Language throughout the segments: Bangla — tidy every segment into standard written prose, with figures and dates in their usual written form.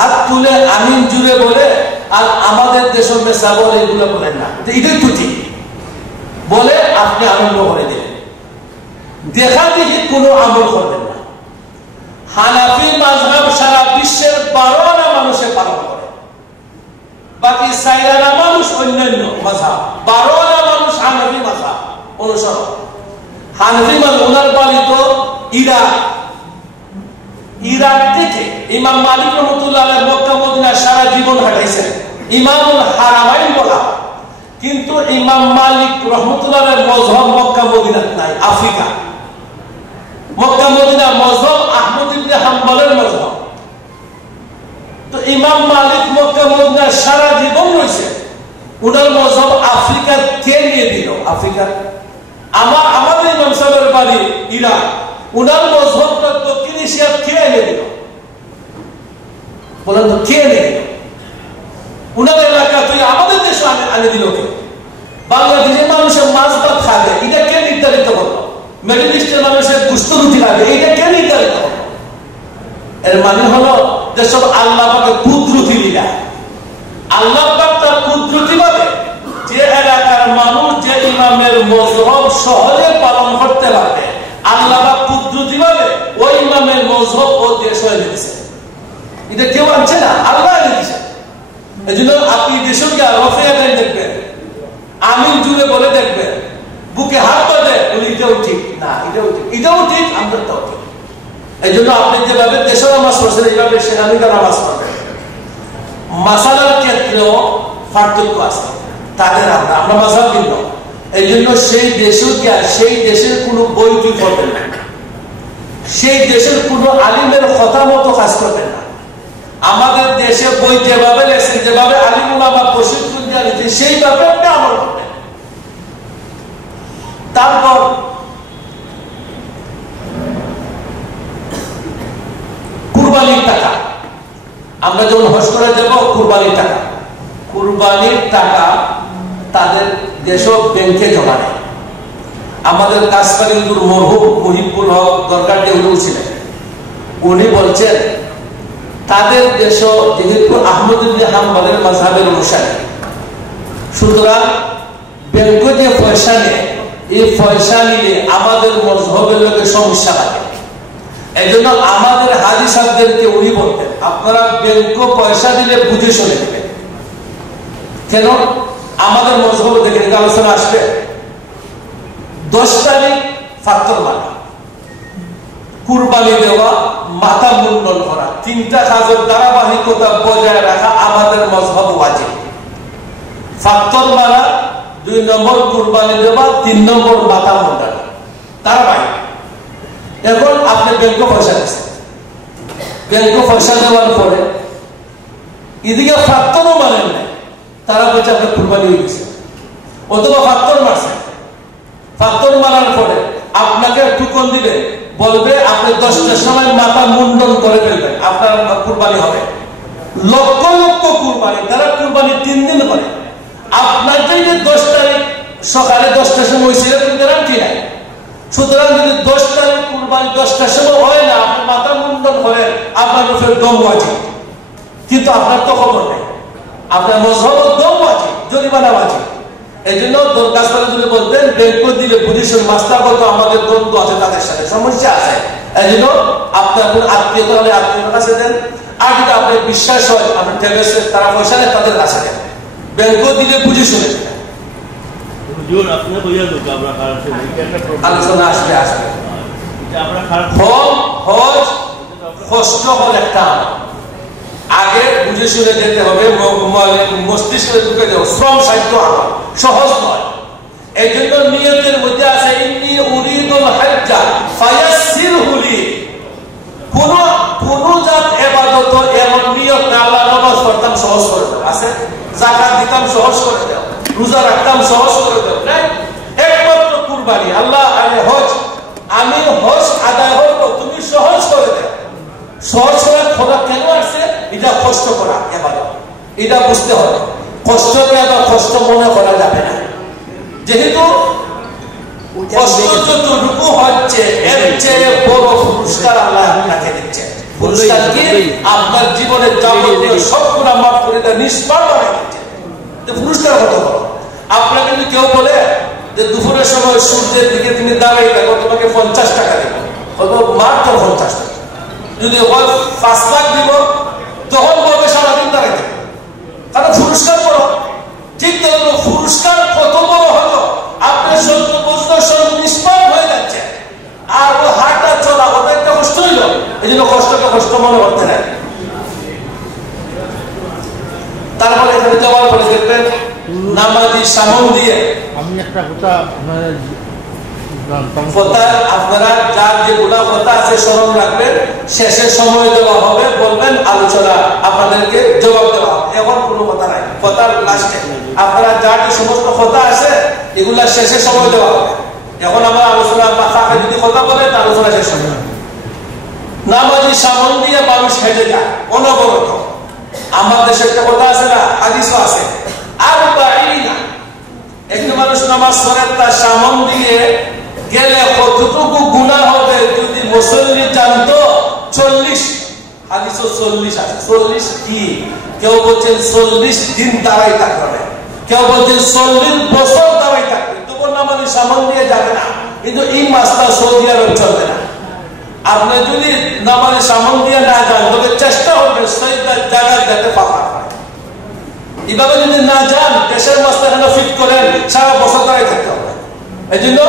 হাত তুলে আমিন জুড়ে বলে, আর আমাদের দেশের মেসাবল এগুলো বলেন না, এটাই তো ঠিক বলে আপনি আনন্দ করে দেবেন, দেখা দেখি কোনো আমল করবেন না। হানাফি মাযহাব সারা বিশ্বের 12 মানুষে পালন করে, বাকি 4 মানুষ অন্যান্য মাযহাব, 12 মানুষ হানাফি মাযহাব অনুসরণ। হানাফি মাযহাব ওনার বাড়ি তো ইরাক থেকে ইমাম মালিক রহমাতুল্লাহ আলাইহি মক্কা মদিনা সারা জীবন কাটাইছেন, ইমামুল হারামাইন বলা। কিন্তু ইমাম মালিক রহমাতুল্লাহ আলাইহি মযহাব মক্কা মদিনাত নাই, আফ্রিকা। মক্কা মদিনা মযহাব আহমদ ইবনে হাম্বলের মযহাব। তো ইমাম মালিক মক্কা মদিনা সারা জীবন রয়েছে, উনার মযহাব আফ্রিকা কে নিয়ে দিল? আফ্রিকা আমাদের ইমাম সাহেবের বাড়ি ইরাক, উনার মযহাবটা দক্ষিণ এশিয়ার কে এনে দিল? বলেন তো, কে এনে দিল? উনার এলাকা তুই আমাদের দেশে আনে দিল কে? বাংলাদেশের মানুষের মাছ ভাত খাবে, এটা কে নির্ধারিত করলো? মিডল ইস্টের মানুষের গুস্ত রুটি খাবে, এটা কে নির্ধারিত করলো? এর মানে হলো যেসব আল্লাহ পাকের কুদরতি লীলা, আল্লাহ পাক তার কুদরতি ভাবে যে এলাকার মানুষ যে ইমামের মযহাব সহজে পালন করতে পারবে, আল্লাহ পাক কুদরতি ভাবে ওই ইমামের মযহাব ও দেশ হয়ে দিয়েছে। এটা কেউ আনছে না, আল্লাহ এনে দিয়েছে। এজন্য আপনি দেশকে রফিয়াটাই দেখবেন, আমিন জুড়ে বলে দেখবেন, বুকে হাত বাঁধে বলি এটাও ঠিক না, এটাও ঠিক আমাদেরটাও ঠিক। এই জন্য আপনি যেভাবে দেশের নামাজ পড়ছেন এইভাবে সেখানকার নামাজ পড়বেন। মাসালার ক্ষেত্রেও পার্থক্য আছে, তাদের আমরা মাসাল ভিন্ন। এই জন্য সেই দেশও গিয়া সেই দেশের কোনো বই তুই করবেন না, সেই দেশের কোনো আলিমের কথা মতো কাজ করবেন না। আমাদের দেশে বই যেভাবে লেখছেন, যেভাবে আলিম উলামা প্রশিক্ষণ দেওয়া নিচ্ছে, সেইভাবে আপনি আমল করবেন। তারপর কুরবানির টাকা, আমরা যখন হজ করে যাব কুরবানির টাকা তাদের দেশক ব্যাংকে জমা নেয়। আমাদের কাসবারিন্দুর মরহুম মুহিবুল হক দরকার যে উনি ছিলেন, উনি বলছেন তাদের দেশ যেহেতু আহমদ ইবনে হাম্বলের মাযহাবের অনুসারী, সুতরাং ব্যাংক যে পয়সা নেয়, এই পয়সা নিলে আমাদের মযহবের লোকের সমস্যা লাগে। এই জন্য আমাদের হাজী সাহেবদেরকে উনি বলতেন আপনারা ব্যাংক পয়সা দিলে বুঝে শুনে দেবেন। কেন? আমাদের মযহব দেখে আলোচনা আসবে 10 তারিখ ফাতর মানা, কুরবানি দেওয়া, মাথা মুন্ডন করা, 3টা কাজের ধারাবাহিকতা বজায় রাখা আমাদের মযহব ওয়াজিব। ফাতর মানা, 2 নম্বর কুরবানি দেওয়া, 3 নম্বর মাথা মুন্ডন ধারাবাহিক। এখন আপনি ব্যাংক পয়সা দিচ্ছেন, ব্যাংক পয়সা দেওয়ার পরে এদিকে ফাতরও মানেন না, তারা বলছে আপনার কুরবানি হয়ে গেছে, অথবা ফাতর মারছেন, ফাতর মারার পরে আপনাকে টুকন দিবে, বলবে আপনি 10টার সময় মাথা মুন্ডন করে ফেলবেন, আপনার কুরবানি হবে। লক্ষ লক্ষ কুরবানি, তারা কুরবানি 3 দিন করে। আপনার যদি 10 তারিখ সকালে 10টার সময় হয়েছিল গ্যারান্টি নাই। সুতরাং যদি 10 তারিখ কুরবানি 10টার সময় হয় না, আপনি মাথা মুন্ডন করেন, আপনার উপরে দম ওয়াজিব, কিন্তু আপনার তো খবর নেই, আপনার মযহব দম ওয়াজিব, জরিমানা ওয়াজিব। এই জন্য দরখাস্ত বলতেন ব্যাংক দিলে পজিশন মাস্টারগত আমাদের দ্বন্দ্ব আছে, তাদের সাথে সমস্যা আছে। এই জন্য আপনার কোন আত্মীয়তা হলে আত্মীয়তার কাছে দেন, আর যদি আপনার বিশ্বাস হয় আপনার টেলেসের তারা পয়সা নেয় তাদের কাছে দেন, ব্যাংক দিলে পজিশনে দেন। আলোচনা আসবে হজ কষ্ট হল একটা, আগে বুঝে শুনে যেতে হবে, মস্তিষ্কে ঢুকে যাও, শ্রম সাহিত্য সহজ নয়। এই জন্য নিয়তের মধ্যে আছে ইন্নী উরিদুল হাজ্জা ফায়াসসিরহু লি, কোন জাত ইবাদত এমন নিয়ত না আল্লাহ নামাজ পড়তাম সহজ করে দাও, আছে যাকাত দিতাম সহজ করে দাও, রোজা রাখতাম সহজ করে দাও, নাই একমাত্র কুরবানি। আল্লাহ হজ, আমি হজ আদায় করব, তুমি সহজ করে দাও। সহজ করার খোদা কেন আসছে? এটা কষ্ট করা ইবাদত, এটা বুঝতে হবে। কষ্টকে আবার কষ্ট মনে করা যাবে না, যেহেতু কষ্ট যতটুকু হচ্ছে এর চেয়ে বড় পুরস্কার আল্লাহ আপনাকে দিচ্ছেন। পুরস্কার কি? আপনার জীবনের যাবতীয় সব গুনাহ মাফ করে দেয়, নিষ্পাপ বানায় দিচ্ছে। পুরস্কার কত বড়! আপনাকে যদি কেউ বলে যে দুপুরের সময় সূর্যের দিকে তুমি দাঁড়িয়ে থাকো, তোমাকে 50 টাকা দেবো, মাত্র 50 টাকা। যদি 5 লাখ দিব, তখন বলবে সারাদিন দাঁড়িয়ে থাকবে, কারণ পুরস্কার বড়। ঠিক তো পুরস্কার কত বড় হলো, আপনার সত্য বছর নিষ্পাপ হয়ে যাচ্ছে, আর ও হাঁটা চলা ওটা একটা কষ্ট হইল, এই জন্য কষ্টকে কষ্ট মনে করতে নাই। তারপরে এখানে যাওয়ার পরে দেখবেন নামাজি সামন দিয়ে আমি একটা কথা আপনারা যার যেগুলা কথা আছে স্মরণ রাখবেন, শেষে সময় দেওয়া হবে, বলবেন, আলোচনা আপনাদেরকে জবাব দেওয়া হবে। এখন কোনো কথা নাই, কথার লাস্টে আপনারা যার যে সমস্ত কথা আছে এগুলা শেষে সময় দেওয়া হবে। এখন আমার আলোচনা ফাঁকে যদি কথা বলে তা আলোচনা শেষ হবে। নামাজি সামন দিয়ে মানুষ হেঁটে যায় অনবরত। আমার দেশে একটা কথা আছে না, হাদিসও আছে, আর না একটা মানুষ নামাজ পড়ে তার সামন দিয়ে গেলে কতটুকু গুনাহ হবে যদি মুসল্লি জানতো। 40 হাদিসও 40 আছে। 40 কি? কেউ বলছেন 40 দিন দাঁড়াই থাকবে, কেউ বলছেন 40 বছর দাঁড়াই থাকবে, তবু নামাজি সামন দিয়ে যাবে না। কিন্তু এই মাসটা সৌদি আরব চলবে না। আপনি যদি নামাজি সামন দিয়ে না যান, তবে চেষ্টা হবে সেই জায়গায় যাতে পাওয়া হয়। এভাবে যদি না যান, দেশের মাসটা এখানে ফিট করেন, সারা বছর দাঁড়াই থাকতে হবে। এই জন্য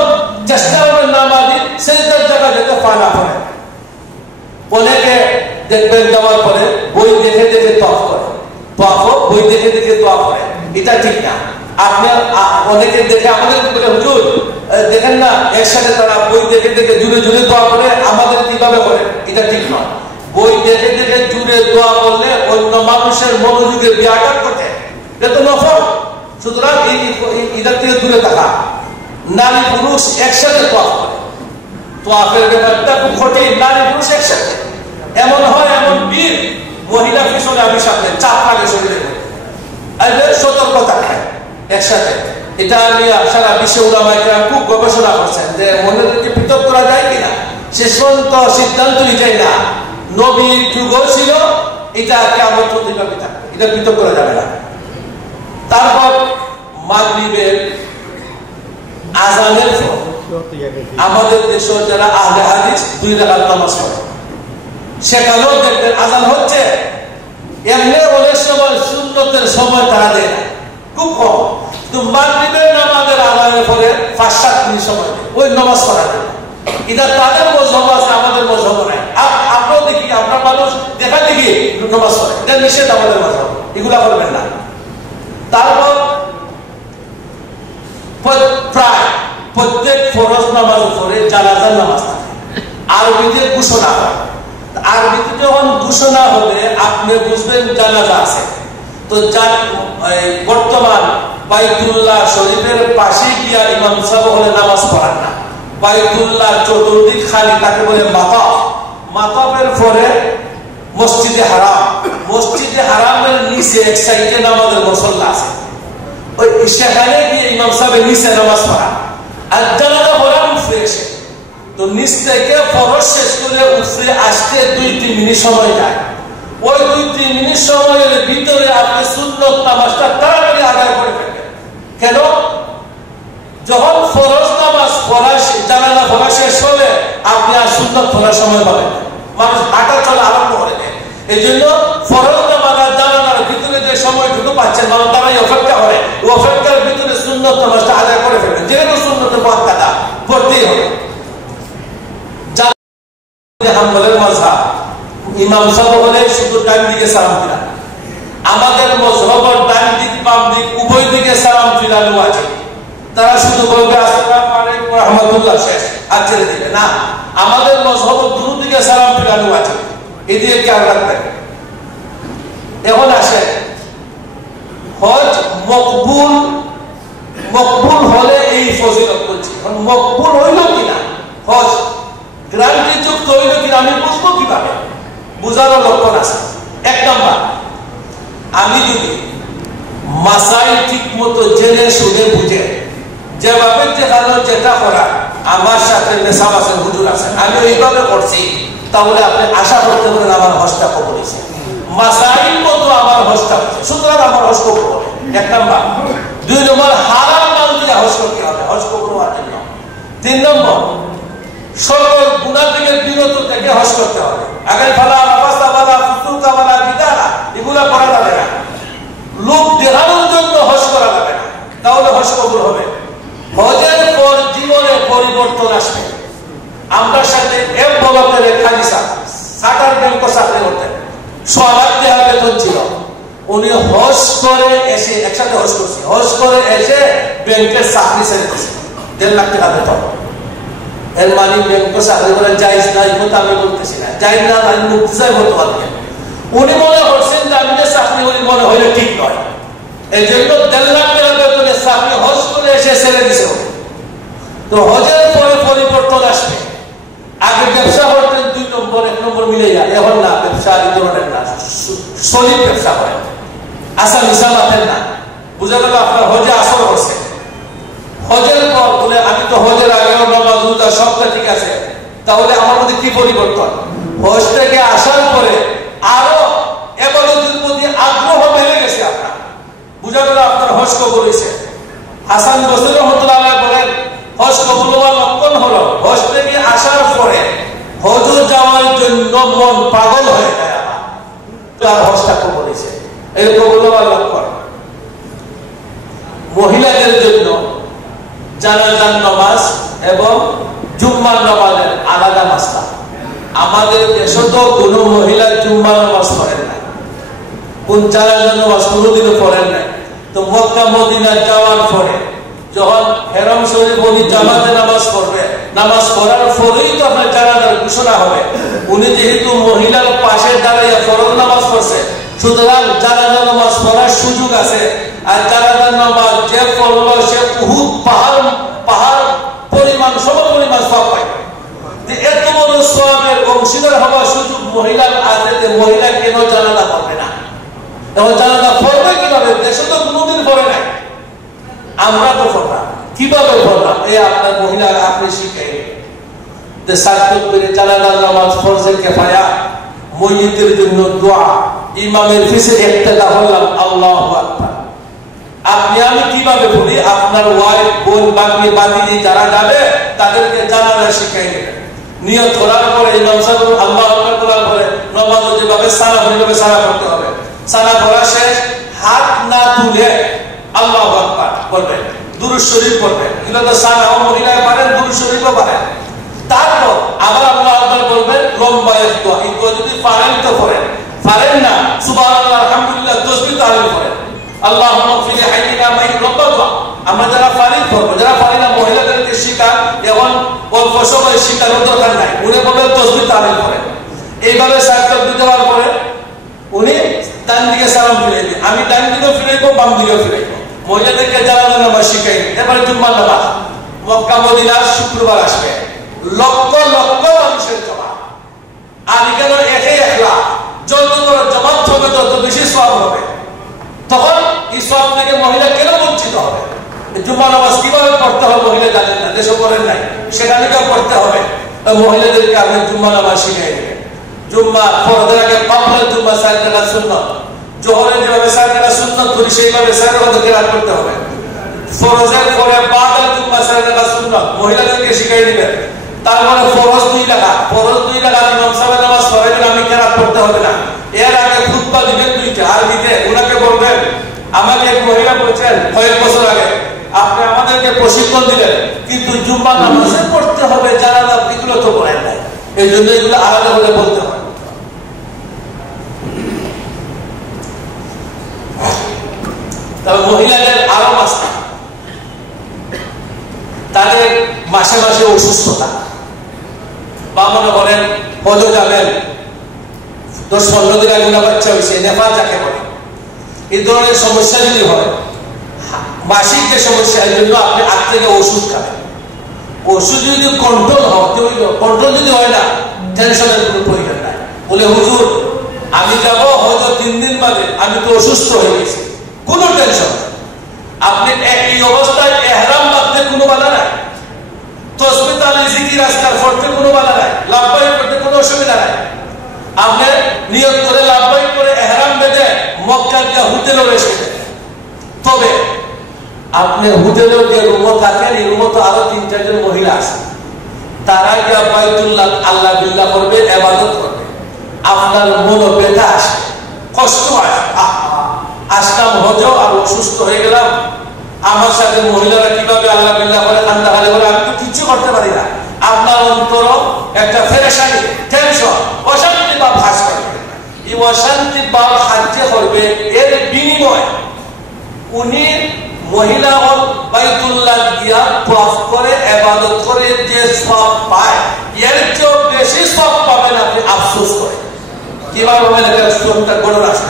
চেষ্টা হবে নামাজি সেই জায়গায় যাতে পা না পড়ে। অনেকে দেখবেন যাওয়ার পরে বই দেখে দেখে তফ করে, বই দেখে দেখে দোয়া করে, এটা ঠিক না। আপনি অনেকে দেখে আমাদের হুজুর দেখেন না, একসাথে তারা বই দেখে দেখে জুড়ে জুড়ে দোয়া করে, আমাদের কিভাবে করে, এটা ঠিক নয়। বই দেখে দেখে জুড়ে দোয়া করলে অন্য মানুষের মনোযোগের ব্যাঘাত ঘটে, এটা তো নফল। সুতরাং এটা থেকে দূরে থাকা। নারী পুরুষ একসাথে তোয়াফ করে, তোয়াফের ব্যাপারটা খুব কঠিন। নারী পুরুষ একসাথে, এমন হয় এমন বীর মহিলা পিছনে আমি সামনে, চাপ লাগে শরীরে, সতর্ক থাকে একসাথে। এটা নিয়ে সারা বিশ্বে উলামায়ে কেরাম খুব গবেষণা করছেন যে মহিলাদেরকে পৃথক করা যায় কিনা। শেষ পর্যন্ত সিদ্ধান্ত এটাই না, নবীর যুগও ছিল, এটা কিয়ামত পর্যন্ত থাকবে, এটা পৃথক করা যাবে না। তারপর মাগরিবের আজানের পর আমাদের দেশে যারা আহলে হাদিস 2 রাকাত নামাজ পড়ে, সেখানেও দেখবেন আজান হচ্ছে, এমনি অনেক সময় সুন্নতের সময় তারা দেয় না, খুব কম। কিন্তু মাগরিবের নামাজের আজানের পরে 5-7 মিনিট সময় দেয় ওই নামাজ পড়ার জন্য। এটা তাদের মজহব আছে, আমাদের মজহব নাই। আমরাও দেখি, আমরা মানুষ দেখা দেখি নামাজ পড়ে, এটা নিষেধ আমাদের মজহব, এগুলা করবেন না। তারপর প্রায় প্রত্যেক ফরজ নামাজ উপরে জানাজার নামাজ থাকে, আরবিতে ঘোষণা হয়। আরবিতে যখন ঘোষণা হবে আপনি বুঝবেন জানাজা আছে। তো বর্তমান বাইতুল্লাহ শরীফের পাশে গিয়া ইমাম সাহেব হলে নামাজ পড়ান না, বাইতুল্লাহ চতুর্দিক খালি, তাকে বলে মাতাফ। মাতাফের পরে মসজিদে হারাম, মসজিদে হারামের নিচে এক সাইডে নামাজের মুসল্লা আছে, ওই সেখানে গিয়ে ইমাম সাহেবের নিচে নামাজ পড়া। আর জানাজা পড়ান উঠে এসে, তো নিচ থেকে ফরজ শেষ করে উঠে আসতে 2-3 মিনিট সময় যায়। ওই 2-3 মিনিট সময়ের ভিতরে আপনি সুন্নত নামাজটা তাড়াতাড়ি আদায় করে ফেলবেন। কেন? যখন ফরজ নামাজ পড়া, জানাজা পড়া শেষ হলে আপনি আর সুন্নত পড়ার সময় পাবেন না, মানুষ হাঁটা চলা আরম্ভ করে দেয়। এই জন্য ফরজ নামাজ আর জানাজার ভিতরে যে সময়টুকু পাচ্ছেন, মানুষ তারাই অপেক্ষা করে, অপেক্ষার ভিতরে সুন্নত নামাজটা আদায় করে ফেলবেন। যেহেতু সুন্নতে মুআক্কাদা পড়তেই হবে। হাম্বলের মাযহাব ইমাম সাহেব বলে শুধু ডান দিকে সালাম ফিরান, আমাদের মযহবের ডান দিক বাম দিক উভয় দিকে সালাম ফিরানো আছে। তারা শুধু বলবে আসসালামু আলাইকুম ওয়া রাহমাতুল্লাহ, শেষ, আর ছেড়ে দিবে না। আমাদের মযহবের দুই দিকে সালাম ফিরানো আছে, এদিকে খেয়াল রাখবেন। এখন আসে হজ মকবুল, মকবুল হলে এই ফজিলত বলছি। মকবুল হইল কিনা, হজ গ্রান্টি যুক্ত হইল কিনা আমি বুঝবো কিভাবে? বুঝারও লক্ষণ আছে। 1 নাম্বার, আমি যদি মাসাইল ঠিক মতো জেনে শুনে বুঝে যেভাবে যেখানে যেটা করা, আমার সাথে নেশাব আছেন, হুজুর আছেন, আমি ওইভাবে করছি, তাহলে আপনি আশা করতে পারেন আমার হজটা কবুল হয়েছে। মাসাইল মতো আমার হজটা হচ্ছে, সুতরাং আমার হজ কবুল হবে। 1 নম্বর। 2 নম্বর, হারাম মাল দিয়ে হজ করতে হবে হজ কবুল হওয়ার জন্য। 3 নম্বর, সকল গুনাহ থেকে বিরত থেকে হজ করতে হবে। আগে ফালা রাফাসা ওয়ালা ফুসুকা ওয়ালা বিদারা এগুলা করা যাবে না। লোক দেখানোর জন্য হজ করা যাবে না, তাহলে হজ কবুল হবে। হজের পর জীবনে পরিবর্তন আসবে। আমরা সাথে এক বলকের খালি সাটার ব্যাংক চাকরি করতেন, 6 লাখ টাকা বেতন ছিল। উনি হজ করে এসে একসাথে হজ করছে, হজ করে এসে ব্যাংকের চাকরি ছেড়ে দিয়েছে, 1.5 লাখ টাকা বেতন। এর মানে ব্যাংক চাকরি করে জায়েজ না, এই কথা আমি বলতেছি না, জায়েজ না আমি মুক্তি চাই বলতে পারবেন। উনি মনে করছেন যে আমি যে চাকরি করি মনে হইলে ঠিক নয়, এই জন্য 1.5 লাখ টাকা বেতনের চাকরি হজ করে এসে ছেড়ে দিছে। তো হজের পরে পরিবর্তন আসবে। আগে ব্যবসা করতেন 2 নম্বর 1 নম্বর মিলে যায়, এখন না, ব্যবসা এই ধরনের না, সলিড ব্যবসা করেন, আসাম হিসাব আছেন না। বুঝা গেল আপনার হজে আসর করছে। হজের পর বলে আমি তো হজের আগে নামাজ রোজা সবটা ঠিক আছে, তাহলে আমার মধ্যে কি পরিবর্তন? হজ থেকে আসার পরে আরো ইবাদতের প্রতি আগ্রহ বেড়ে গেছে আপনার। বুঝা গেল আপনার হজ কবুল হয়েছে। হাসান বসরি রাহমাতুল্লাহ আলাইহি বলেন হজ কবুল হওয়ার লক্ষণ হলো হজ থেকে আসার পরে হজ যাওয়ার জন্য মন পাগল হয়ে যায়, তার হজটা কবুল হয়েছে। এই কবুল হওয়ার লক্ষণ। মহিলাদের জন্য জানাজার নামাজ এবং জুম্মার নামাজের আলাদা মাসলা। আমাদের দেশে তো কোনো মহিলা জুম্মার নামাজ পড়েন না, কোন জানাজার নামাজ কোনোদিনও পড়েন না। তো মক্কা মদিনা যাওয়ার পরে যখন হেরম শরীফ উনি জামাতে নামাজ পড়বে, নামাজ পড়ার পরেই তো আপনার জানাজার ঘোষণা হবে। উনি যেহেতু মহিলার পাশে দাঁড়িয়ে ফরজ নামাজ পড়ছে, সুতরাং জানাজা নামাজ পড়ার সুযোগ আছে। আর জানাজা নামাজ যে পড়লো সে উহুদ পাহাড় পরিমাণ সমপরিমাণ সওয়াব পাইবে। এত বড় সওয়াবের অংশীদার হওয়ার সুযোগ মহিলার আছে, মহিলা কেন জানাজা পড়বে না? এবং জানাজা পড়বে কিভাবে? দেশে তো কোনোদিন পড়ে নাই, আমরা তো পড়লাম, কিভাবে পড়লাম? এই আপনার মহিলার আপনি শিখাই যে সাতক করে জানাজা নামাজ ফরজে কিফায়া, মইয়িতের জন্য দোয়া, ইমামের পিছে ইক্তেদা হলাম, আল্লাহু আকবার। আপনি আমি কিভাবে পড়ি? আপনার ওয়াইফ বোন বাকি বাতিজি যারা যাবে তাদেরকে জানাজা শিখাই দেবেন। নিয়ত করার পরে ইমাম সাহেব আল্লাহু আকবার বলার পরে নামাজ যেভাবে সানা হইবে সানা করতে হবে। সানা করা শেষ, হাত না তুলে আল্লাহু আকবার বলবেন, দুরূদ শরীফ পড়বেন। এগুলো তো সানাও মহিলায় পারেন, দুরূদ শরীফও পারেন। তারপর আবার আল্লাহু আকবার বলবেন, লম্বা দোয়া। এই দোয়া যদি পারেন তো পড়েন, পারেন না সুবহানাল্লাহ আলহামদুলিল্লাহ তাসবিহ তাহলিল করেন। আল্লাহুম্মা ফিলি হাইয়িনা মাইয়িত রব্বাকা। আমরা যারা পারি পড়বো, যারা পারি না মহিলাদেরকে শিখা, এখন অল্প সময় শিখানোর দরকার নাই, উনি বলবেন তাসবিহ তাহলিল করেন। এইভাবে সাতটা দেওয়ার পরে উনি ডান দিকে সালাম ফিরাইবে, আমি ডান দিকেও ফিরাইবো, বাম দিকেও ফিরাইবো। মহিলাদেরকে জানাজা নামাজ শিখাই। এবারে জুম্মার নামাজ মক্কা মদিনার শুক্রবার আসবে, লক্ষ লক্ষ মানুষের জমা। আর এখানে 1 লাখ, যত বড় জমাত হবে তত বেশি সওয়াব হবে। তখন এই সওয়াব থেকে মহিলা কেন বঞ্চিত হবে? জুম্মা নামাজ কিভাবে পড়তে হবে মহিলা জানেন না, দেশে পড়েন নাই, সেখানে কেউ পড়তে হবে। মহিলাদেরকে আপনি জুম্মা নামাজ শিখাই দেবেন। জুম্মা ফরজের আগে পাবলার জুম্মা 4 রাকাত সুন্নাত, জোহরে যেভাবে 4 রাকাত সুন্নাত করি সেইভাবে 4 রাকাত কিরাত করতে হবে। ফরজের পরে বাদার জুম্মা 4 রাকাত সুন্নাত মহিলাদেরকে শিখাই দিবেন। তারপরে ফরজ 2 রাকাত, ফরজ 2 রাকাত ইমাম সাহেব নামাজ পড়াইবেন, আমি কিরাত করতে হবে না। এর আগে খুতবা দিবেন 2টা আরবিতে, উনাকে বলবেন, আমাকে এক মহিলা বলছেন কয়েক বছর আগে, আপনি আমাদেরকে প্রশিক্ষণ দিলেন, কিন্তু জুম্মা নামাজে পড়তে হবে, জানাজা এগুলো তো পড়েন নাই, এই জন্য এগুলো আলাদা করে বলতে হয়। তবে মহিলাদের আরো মাসলা, তাদের মাসে মাসে অসুস্থতা, বা মনে করেন হজ যাবেন, 10-15 দিন আগে বাচ্চা হয়েছে, নেফাস যাকে বলে, এই ধরনের সমস্যা যদি হয়, মাসিক যে সমস্যা, এর জন্য আপনি আগ থেকে ওষুধ খাবেন। ওষুধ যদি কন্ট্রোল কন্ট্রোল যদি হয় না, টেনশনের কোনো প্রয়োজন নাই। বলে হুজুর আমি যাবো হয়তো 3 দিন বাদে, আমি তো অসুস্থ হয়ে গেছি, কোনো টেনশন। আপনি একই অবস্থায় ইহরাম বাঁধতে কোনো বাধা নাই, তাসবিহ তাহলিল জিকির আজকার করতে কোনো বাধা নাই, লাব্বাইক করতে কোনো অসুবিধা নাই। আপনি নিয়ত করে লাভবাই করে এহরাম বেঁধে মক্কা গিয়ে হোটেলও এসে দেন। তবে আপনি হোটেলেও যে রুমও থাকেন, এই রুমও তো আরো 3-4 জন মহিলা আছে, তারা গিয়ে বাইতুল্লাহ আল্লাহ বিল্লাহ করবে, ইবাদত করবে। আপনার মনো ব্যথা আসে, কষ্ট আসে, আসলাম হজ আর অসুস্থ হয়ে গেলাম, আমার সাথে মহিলারা কিভাবে আল্লাহ বিল্লাহ করে কান্দা হালে বলে, আমি তো কিচ্ছু করতে পারি না। আপনার অন্তর একটা ফেরেশানি, টেনশন, অশান্তি ভাব ভাস করবে। এই অশান্তি ভাব হারিয়ে করবে, এর বিনিময় উনি মহিলা বাইতুল্লাহ গিয়া তওয়াফ করে ইবাদত করে যে সওয়াব পায়, এর চেয়ে বেশি সওয়াব পাবেন আপনি আফসোস করে। কিভাবে হবে এটা সুন্নাত বড় আছে।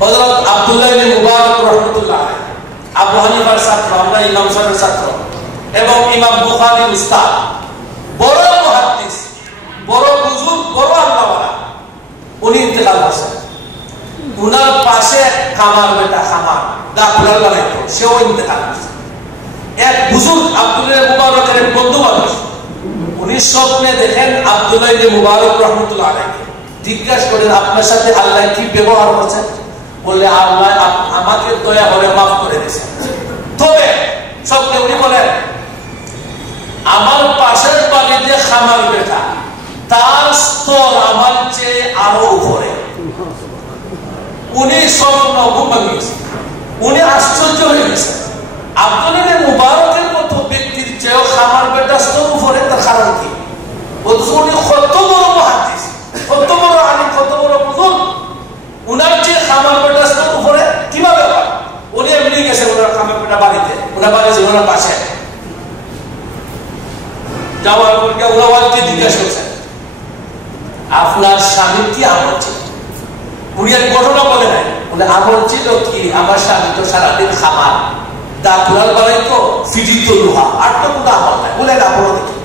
হযরত আব্দুল্লাহ ইবনে মুবারক রাহমাতুল্লাহ আলাইহি, আবু হানিফার ছাত্র, আমরা ইমাম সাহেবের ছাত্র এবং ইমাম বুখারীর উস্তাদ, বড় মুহাদ্দিস, বড় বুজুর্গ, বড় আল্লাহওয়ালা, উনি ইন্তেকাল করেছেন। উনার পাশে খামার বেটা খামার দাখলার বানাইতো, সেও ইন্তেকাল করেছে। এক বুজুর্গ আব্দুল্লাহ ইবনে মুবারকের এক বন্ধু মানুষ, উনি স্বপ্নে দেখেন আব্দুল্লাহ ইবনে মুবারক রাহমাতুল্লাহ আলাইহি। জিজ্ঞাসা করেন, আপনার সাথে আল্লাহ কি ব্যবহার করছেন? বললে, আল্লাহ আমাকে দয়া করে মাফ করে দিয়েছেন। তবে স্বপ্নে উনি বলেন, আমার পাশের বাড়িতে খামার বেটা, তার স্তর আমার চেয়ে আরো উপরে। উনি স্বপ্ন ঘুম ভাঙিয়েছে, উনি আশ্চর্য হয়ে গেছে। আব্দুল্লাহ ইবনে মুবারকের মতো ব্যক্তির চেয়েও খামার বেটা স্তর উপরে, তার কারণ কি? বলছে উনি কত বড় মুহাদ্দিস, কত বড় আলিম, কত বড় বুজুর্গ, উনার চেয়ে খামার বেটা স্তর উপরে কিভাবে হয়? উনি এমনি গেছে ওনার খামার বেটা বাড়িতে, ওনার বাড়িতে ওনার পাশে যাওয়ার পর ওনাকে জিজ্ঞাসা করছেন, আপনার স্বামী কি আমল ছিল? উনি এক ঘটনা বলে নাই, বলে আমল ছিল কি, আমার স্বামী তো সারাদিন খামার দাখলার বানাইতো, ফিজিত লোহা, আর তো কোনো আমল নাই। বলে আমল দেখি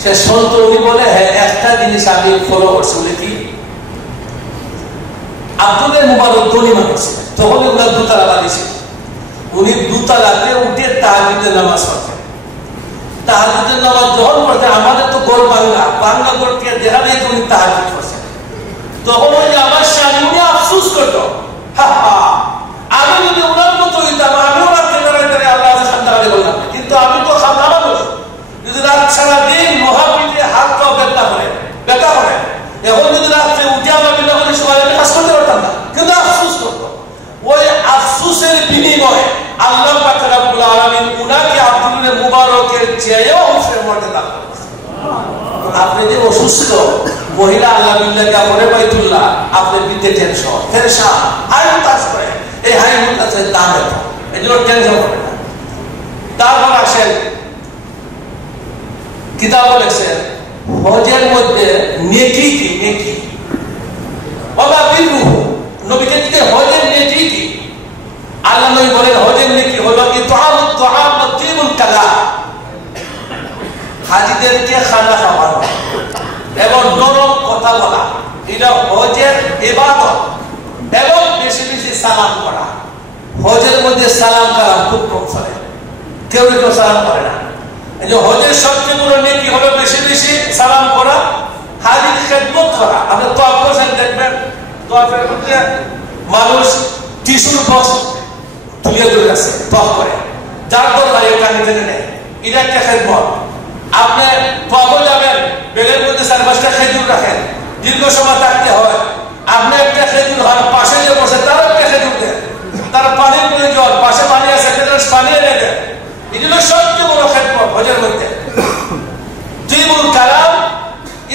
সে সন্ত। উনি বলে, হ্যাঁ একটা জিনিস আমি ফলো করছি। বলে কি? আব্দুল্লাহ মুবারক ধনী মানুষ ছিলেন, তখন ওনার দুতলা বাড়ি ছিল। উনি দুতলাতে উঠে তাহাজ্জুদের নামাজ পড়তেন। তাহাজ্জুদের নামাজ যখন পড়তেন, আমাদের তো গোল বাংলা, বাংলা গোলকে দেখা নেই উনি তাহাজ্জুদ করছেন। তখন ওই আমার স্বামী, উনি আফসোস করতো, আমি যদি ওনার মতো হইতাম, আমি ওনার কেন্দ্রে আল্লাহ সান্তাহারে বললাম, কিন্তু আমি তো খামা মানুষ, যদি রাত সারা দিন মহাপিঠে হাত পা ব্যথা করে, এখন যদি রাত্রে উঠে আমরা বিনা করে সবাই কাজ করতে পারতাম না, কিন্তু আফসোস করতো। ওই আফসোসের বিনিময়ে আল্লাহ পাক রব্বুল আলামিন উনাকে আব্দুল্লাহ মুবারকের চেয়েও উচ্চের মর্যাদা দিয়েছেন। আপনি যে অসুস্থ মহিলা আল্লাহ বিল্লাহকে করে বাইতুল্লাহ, আপনি বিতে টেনশন হাই হুতাশ করে, এই হাই হুতাশের দাম এত, এই জন্য টেনশন করে না। তারপর আসেন কিতাব লেখছেন হজের মধ্যে নেকি কি, নেকি বাবা বিরুহ নবীকে দিতে হজের নেকি কি? আল্লাহ নবী বলেন হজের নেকি হলো কি তুআমুত তুআম ওয়া তিবুল কালাম, হাজীদেরকে খানা খাওয়ানো এবং নরম কথা বলা, এটা হজের ইবাদত। এবং বেশি বেশি সালাম করা। হজের মধ্যে সালাম কালাম খুব কম চলে, কেউ কেউ সালাম করে না। এই যে হজের সবচেয়ে বড় নেকি হলো বেশি বেশি সালাম করা, হাজির খেদমত করা। আপনি তওয়াফ করছেন, দেখবেন তওয়াফের মধ্যে মানুষ টিস্যুর বক্স তুলিয়ে ধরে আছে, তওয়াফ করে, যার দরকার কানে টেনে নেয়, এটা একটা খেদমত। আপনি তওয়াফে যাবেন, বেলের মধ্যে 4-5টা খেজুর রাখেন, দীর্ঘ সময় থাকতে হয়, আপনি একটা খেজুর হয় পাশে যে বসে তার একটা খেজুর দেন, তার পানির প্রয়োজন, পাশে পানি আছে পানি এনে দেন। এগুলো সবচেয়ে বড় খেদমত হজের মধ্যে। তিবুল কালাম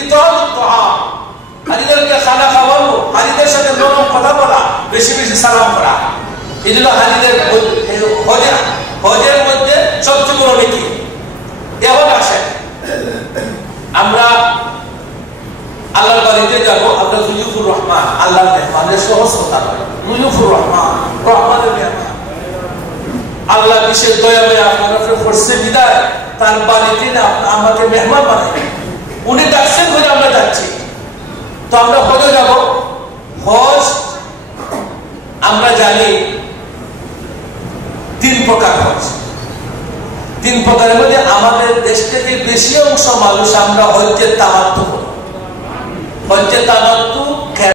ইতাআমুত তুআম, হাজীদেরকে খানা খাওয়ানো, হাজীদের সাথে নরম কথা বলা, বেশি বেশি সালাম করা, এগুলো হাজীদের হজের মধ্যে সবচেয়ে বড় নেকি। এখন আসেন আমরা আল্লাহর বাড়িতে যাবো, আমরা জুলুফুর রহমান, আল্লাহর মেহমানের সহজ কথা বলে, জুলুফুর রহমান, রহমানের মেহমান। আল্লাহ বিশেষ দয়া করে আপনার উপরে করছে বিদায়, তার বাড়িতে আমাকে মেহমান বানাই, উনি ডাকছেন বলে আমরা যাচ্ছি। তো আমরা হজে যাব। হজ আমরা জানি 3 প্রকার হজ। 3 প্রকারের মধ্যে আমার আমাদের দেশ থেকে বেশি অংশ মানুষ আমরা হজ্জে তামাত্তু করি। হজ্জে তামাত্তু